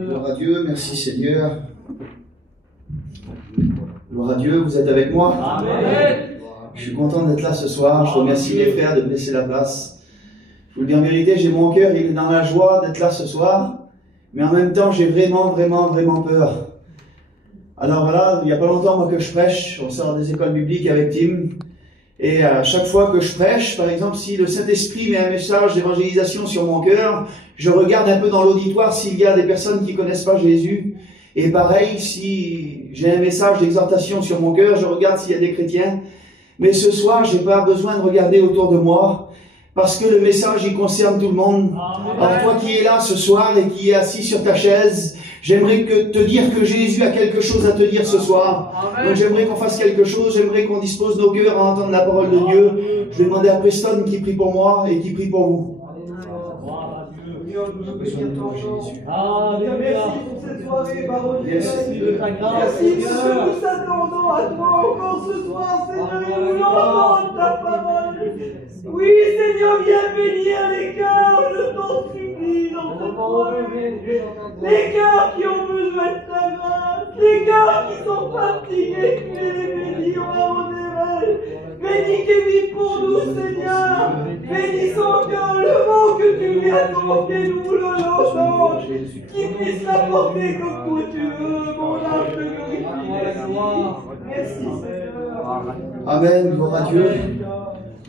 Gloire à Dieu, merci Seigneur. Gloire à Dieu, vous êtes avec moi? Amen. Je suis content d'être là ce soir. Je remercie mes frères de me laisser la place. Je vous le dis en vérité, j'ai mon cœur, il est dans la joie d'être là ce soir. Mais en même temps, j'ai vraiment peur. Alors voilà, il n'y a pas longtemps moi que je prêche. On sort des écoles bibliques avec Tim. Et à chaque fois que je prêche, par exemple, si le Saint-Esprit met un message d'évangélisation sur mon cœur, je regarde un peu dans l'auditoire s'il y a des personnes qui connaissent pas Jésus. Et pareil, si j'ai un message d'exhortation sur mon cœur, je regarde s'il y a des chrétiens. Mais ce soir, j'ai pas besoin de regarder autour de moi, parce que le message, il concerne tout le monde. Alors toi qui es là ce soir et qui est assis sur ta chaise, j'aimerais te dire que Jésus a quelque chose à te dire ce soir. Donc j'aimerais qu'on fasse quelque chose, j'aimerais qu'on dispose nos cœurs à entendre la parole de Dieu. Je vais demander à Preston qui prie pour moi et qui prie pour vous. Merci pour cette soirée, baronne. Merci parce que nous s'attendons à toi encore ce soir, Seigneur, et nous voulons entendre ta parole. Oui, Seigneur, viens bénir les cœurs, je t'en supplie, dans cette soirée. Les cœurs qui ont besoin de ta grâce, les cœurs qui sont fatigués, tu les bénis, on éveille. Bénis Kevin pour nous, Seigneur. Bénis son cœur, le mot que tu lui as confié, nous le lançons. Qu'il puisse l'apporter comme toi tu veux, mon âme te glorifie. Merci, Seigneur. Amen, gloire à Dieu.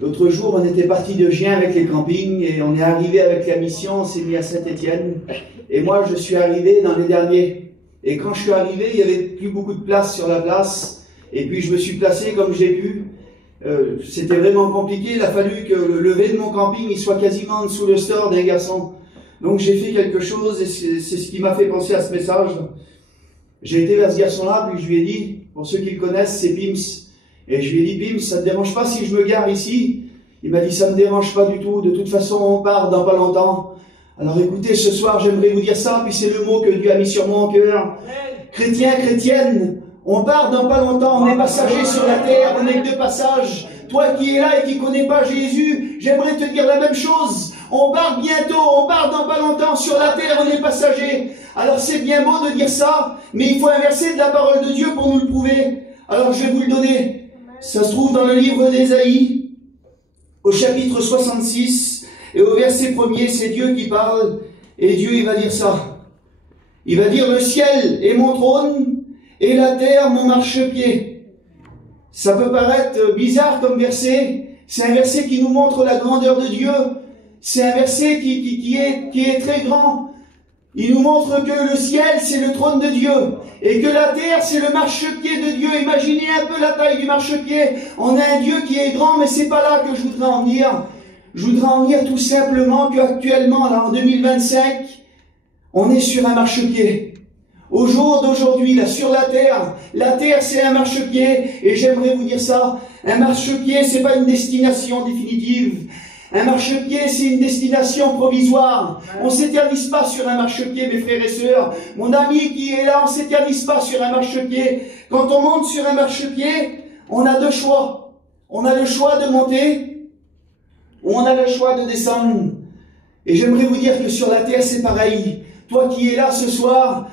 L'autre jour, on était parti de Gien avec les campings et on est arrivé avec la mission, on s'est mis à Saint-Étienne. Et moi, je suis arrivé dans les derniers. Et quand je suis arrivé, il n'y avait plus beaucoup de place sur la place. Et puis, je me suis placé comme j'ai pu. C'était vraiment compliqué. Il a fallu que le lever de mon camping il soit quasiment en dessous le store d'un garçon. Donc, j'ai fait quelque chose et c'est ce qui m'a fait penser à ce message. J'ai été vers ce garçon-là, puis je lui ai dit, pour ceux qui le connaissent, c'est Pims. Et je lui ai dit, Pims, ça te dérange pas si je me gare ici? Il m'a dit, ça me dérange pas du tout. De toute façon, on part dans pas longtemps. Alors écoutez, ce soir, j'aimerais vous dire ça, puis c'est le mot que Dieu a mis sur mon cœur. Chrétiens, chrétiennes, on part dans pas longtemps, on est passagers sur la terre, on n'est que de passage. Toi qui es là et qui connais pas Jésus, j'aimerais te dire la même chose. On part bientôt, on part dans pas longtemps, sur la terre, on est passagers. Alors c'est bien beau de dire ça, mais il faut un verset de la parole de Dieu pour nous le prouver. Alors je vais vous le donner. Ça se trouve dans le livre d'Ésaïe, au chapitre 66, et au verset 1er, c'est Dieu qui parle, et Dieu il va dire ça. Il va dire, le ciel est mon trône, et la terre mon marchepied. Ça peut paraître bizarre comme verset, c'est un verset qui nous montre la grandeur de Dieu, c'est un verset qui est très grand. Il nous montre que le ciel, c'est le trône de Dieu, et que la terre, c'est le marchepied de Dieu. Imaginez un peu la taille du marchepied. On a un Dieu qui est grand, mais c'est pas là que je voudrais en venir. Je voudrais en venir tout simplement qu'actuellement, là, en 2025, on est sur un marchepied. Au jour d'aujourd'hui, là, sur la terre c'est un marchepied, et j'aimerais vous dire ça, un marchepied, c'est pas une destination définitive. Un marchepied, c'est une destination provisoire. On s'éternise pas sur un marchepied, mes frères et sœurs. Mon ami qui est là, on s'éternise pas sur un marchepied. Quand on monte sur un marchepied, on a deux choix. On a le choix de monter, ou on a le choix de descendre. Et j'aimerais vous dire que sur la terre, c'est pareil. Toi qui es là ce soir,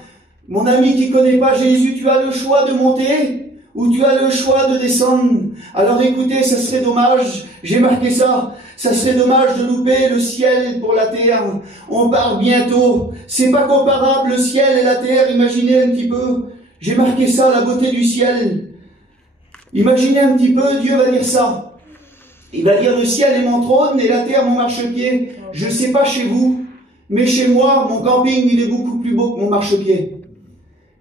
mon ami qui connaît pas Jésus, tu as le choix de monter, ou tu as le choix de descendre. Alors écoutez, ça serait dommage, j'ai marqué ça, ça serait dommage de louper le ciel pour la terre. On part bientôt, c'est pas comparable le ciel et la terre, imaginez un petit peu. J'ai marqué ça, la beauté du ciel. Imaginez un petit peu, Dieu va dire ça. Il va dire, le ciel est mon trône et la terre mon marchepied. Je sais pas chez vous, mais chez moi, mon camping, il est beaucoup plus beau que mon marchepied.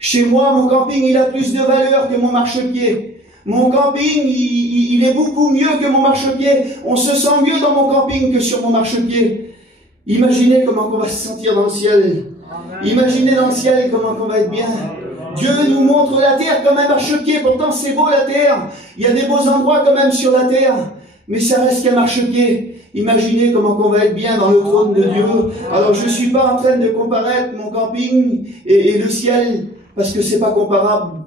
Chez moi, mon camping, il a plus de valeur que mon marchepied. Mon camping, il est beaucoup mieux que mon marchepied. On se sent mieux dans mon camping que sur mon marchepied. Imaginez comment on va se sentir dans le ciel. Imaginez dans le ciel comment on va être bien. Dieu nous montre la terre comme un marchepied. Pourtant, c'est beau la terre. Il y a des beaux endroits quand même sur la terre. Mais ça reste qu'un marchepied. Imaginez comment on va être bien dans le trône de Dieu. Alors, je ne suis pas en train de comparer mon camping et le ciel, parce que c'est pas comparable.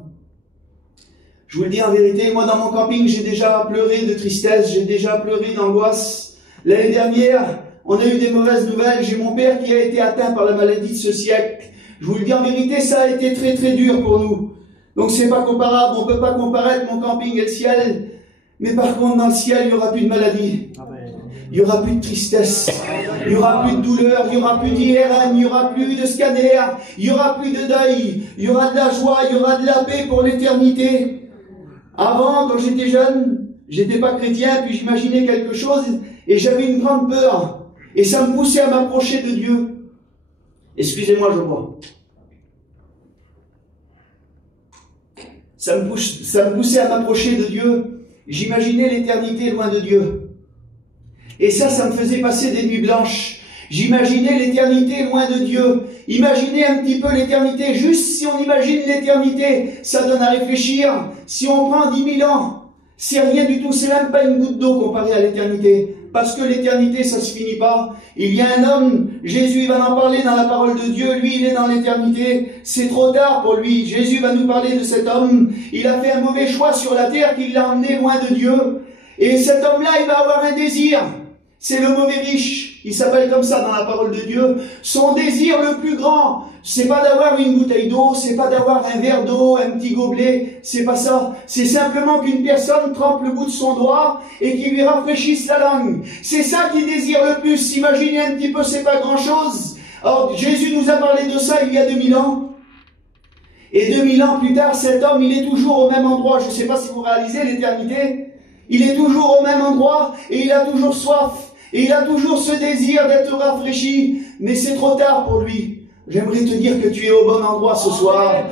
Je vous le dis en vérité, moi dans mon camping, j'ai déjà pleuré de tristesse, j'ai déjà pleuré d'angoisse. L'année dernière, on a eu des mauvaises nouvelles. J'ai mon père qui a été atteint par la maladie de ce siècle. Je vous le dis en vérité, ça a été très très dur pour nous. Donc c'est pas comparable, on peut pas comparer mon camping et le ciel. Mais par contre, dans le ciel, il n'y aura plus de maladie. Il n'y aura plus de tristesse. Il n'y aura plus de douleur. Il n'y aura plus d'IRM. Il n'y aura plus de scanner. Il n'y aura plus de deuil. Il y aura de la joie. Il y aura de la paix pour l'éternité. Avant, quand j'étais jeune, j'étais pas chrétien, puis j'imaginais quelque chose et j'avais une grande peur. Et ça me poussait à m'approcher de Dieu. Excusez-moi, je bois. Ça me poussait à m'approcher de Dieu. J'imaginais l'éternité loin de Dieu. Et ça me faisait passer des nuits blanches. J'imaginais l'éternité loin de Dieu. Imaginez un petit peu l'éternité. Juste si on imagine l'éternité, ça donne à réfléchir. Si on prend 10 000 ans, c'est rien du tout. C'est même pas une goutte d'eau comparé à l'éternité. Parce que l'éternité, ça se finit pas. Il y a un homme, Jésus va en parler dans la parole de Dieu. Lui, il est dans l'éternité. C'est trop tard pour lui. Jésus va nous parler de cet homme. Il a fait un mauvais choix sur la terre qui l'a emmené loin de Dieu. Et cet homme-là, il va avoir un désir. C'est le mauvais riche. Il s'appelle comme ça dans la parole de Dieu. Son désir le plus grand, c'est pas d'avoir une bouteille d'eau, c'est pas d'avoir un verre d'eau, un petit gobelet, c'est pas ça. C'est simplement qu'une personne trempe le bout de son doigt et qu'il lui rafraîchisse la langue. C'est ça qu'il désire le plus. Imaginez un petit peu, c'est pas grand chose. Alors, Jésus nous a parlé de ça il y a 2000 ans. Et 2000 ans plus tard, cet homme, il est toujours au même endroit. Je sais pas si vous réalisez l'éternité. Il est toujours au même endroit et il a toujours soif. Et il a toujours ce désir d'être rafraîchi, mais c'est trop tard pour lui. J'aimerais te dire que tu es au bon endroit ce soir.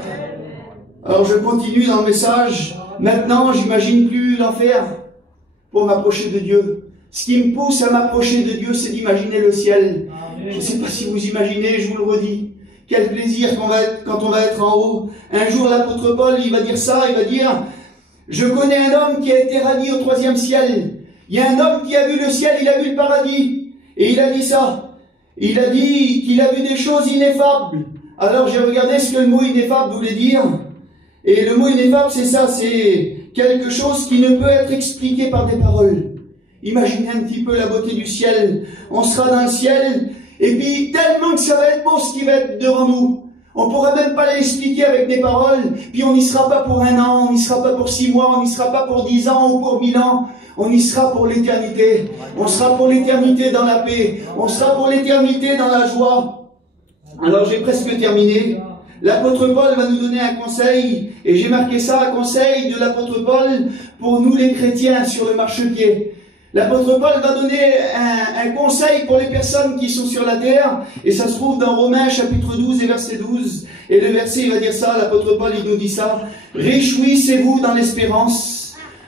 Alors je continue dans le message. Maintenant, j'imagine plus l'enfer pour m'approcher de Dieu. Ce qui me pousse à m'approcher de Dieu, c'est d'imaginer le ciel. Je ne sais pas si vous imaginez, je vous le redis. Quel plaisir quand on va être en haut. Un jour, l'apôtre Paul, il va dire ça, il va dire, je connais un homme qui a été ravi au 3e ciel. Il y a un homme qui a vu le ciel, il a vu le paradis. Et il a dit ça. Il a dit qu'il a vu des choses ineffables. Alors j'ai regardé ce que le mot ineffable voulait dire. Et le mot ineffable, c'est ça, c'est quelque chose qui ne peut être expliqué par des paroles. Imaginez un petit peu la beauté du ciel. On sera dans le ciel, et puis tellement que ça va être beau ce qui va être devant nous. On ne pourra même pas l'expliquer avec des paroles, puis on n'y sera pas pour 1 an, on n'y sera pas pour 6 mois, on n'y sera pas pour 10 ans ou pour 1000 ans. On y sera pour l'éternité. On sera pour l'éternité dans la paix. On sera pour l'éternité dans la joie. Alors j'ai presque terminé. L'apôtre Paul va nous donner un conseil, et j'ai marqué ça, un conseil de l'apôtre Paul pour nous les chrétiens sur le marchepied. L'apôtre Paul va donner un conseil pour les personnes qui sont sur la terre, et ça se trouve dans Romains chapitre 12 et verset 12. Et le verset, il va dire ça, l'apôtre Paul, il nous dit ça. Réjouissez-vous dans l'espérance.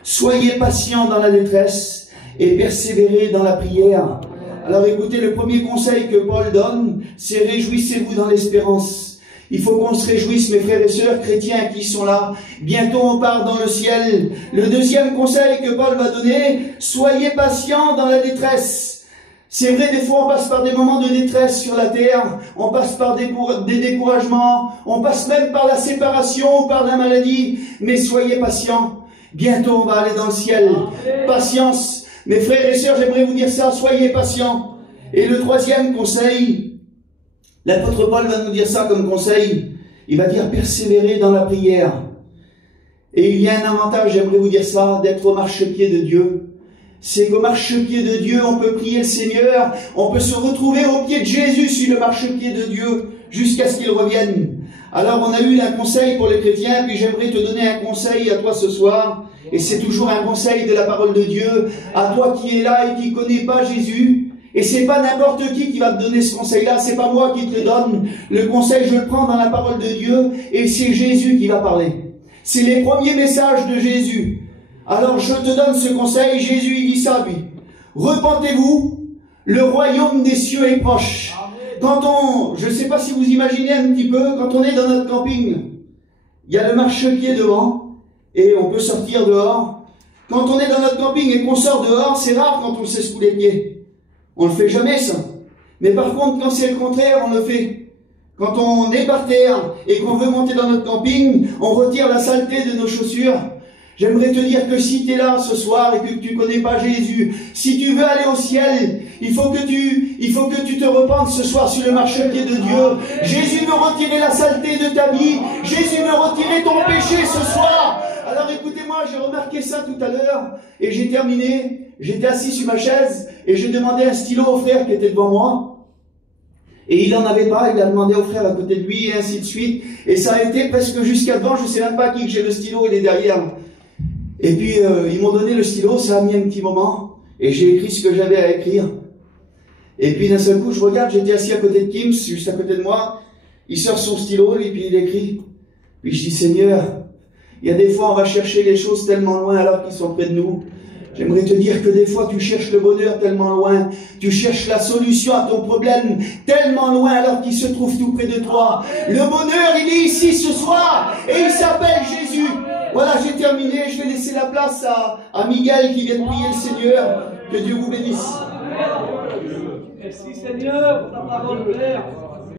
Soyez patients dans la détresse et persévérez dans la prière. Alors écoutez, le premier conseil que Paul donne, c'est réjouissez-vous dans l'espérance. Il faut qu'on se réjouisse, mes frères et sœurs chrétiens qui sont là. Bientôt on part dans le ciel. Le deuxième conseil que Paul va donner, soyez patients dans la détresse. C'est vrai, des fois on passe par des moments de détresse sur la terre, on passe par des découragements, on passe même par la séparation ou par la maladie, mais soyez patients. Bientôt on va aller dans le ciel. Patience. Mes frères et sœurs, j'aimerais vous dire ça, soyez patients. Et le troisième conseil, l'apôtre Paul va nous dire ça comme conseil. Il va dire persévérer dans la prière. Et il y a un avantage, j'aimerais vous dire ça, d'être au marchepied de Dieu. C'est qu'au marchepied de Dieu, on peut prier le Seigneur, on peut se retrouver au pied de Jésus sur le marchepied de Dieu, jusqu'à ce qu'il revienne. Alors on a eu un conseil pour les chrétiens, puis j'aimerais te donner un conseil à toi ce soir, et c'est toujours un conseil de la parole de Dieu, à toi qui es là et qui connais pas Jésus, et c'est pas n'importe qui va te donner ce conseil-là, c'est pas moi qui te le donne, le conseil je le prends dans la parole de Dieu, et c'est Jésus qui va parler. C'est les premiers messages de Jésus. Alors je te donne ce conseil, Jésus il dit ça lui. Repentez-vous, le royaume des cieux est proche. Quand je ne sais pas si vous imaginez un petit peu, quand on est dans notre camping, il y a le marchepied devant, et on peut sortir dehors. Quand on est dans notre camping et qu'on sort dehors, c'est rare quand on s'essoule les pieds. On ne le fait jamais ça. Mais par contre, quand c'est le contraire, on le fait. Quand on est par terre et qu'on veut monter dans notre camping, on retire la saleté de nos chaussures. J'aimerais te dire que si tu es là ce soir et que tu ne connais pas Jésus, si tu veux aller au ciel, il faut que tu te repentes ce soir sur le marchepied de Dieu. Jésus veut retirer la saleté de ta vie. Jésus veut retirer ton péché ce soir. Alors écoutez-moi, j'ai remarqué ça tout à l'heure et j'ai terminé. J'étais assis sur ma chaise et j'ai demandé un stylo au frère qui était devant moi. Et il n'en avait pas, il a demandé au frère à côté de lui et ainsi de suite. Et ça a été presque jusqu'à devant, je ne sais même pas qui que j'ai le stylo, il est derrière. Et puis ils m'ont donné le stylo, ça a mis un petit moment. Et j'ai écrit ce que j'avais à écrire. Et puis d'un seul coup, je regarde, j'étais assis à côté de Kim, juste à côté de moi. Il sort son stylo et puis il écrit. Puis je dis, Seigneur, il y a des fois on va chercher les choses tellement loin alors qu'ils sont près de nous. J'aimerais te dire que des fois tu cherches le bonheur tellement loin, tu cherches la solution à ton problème tellement loin alors qu'il se trouve tout près de toi. Le bonheur, il est ici ce soir et il s'appelle Jésus. Voilà, j'ai terminé, je vais laisser la place à Miguel qui vient de prier le Seigneur. Que Dieu vous bénisse. Merci Seigneur pour ta parole, Père.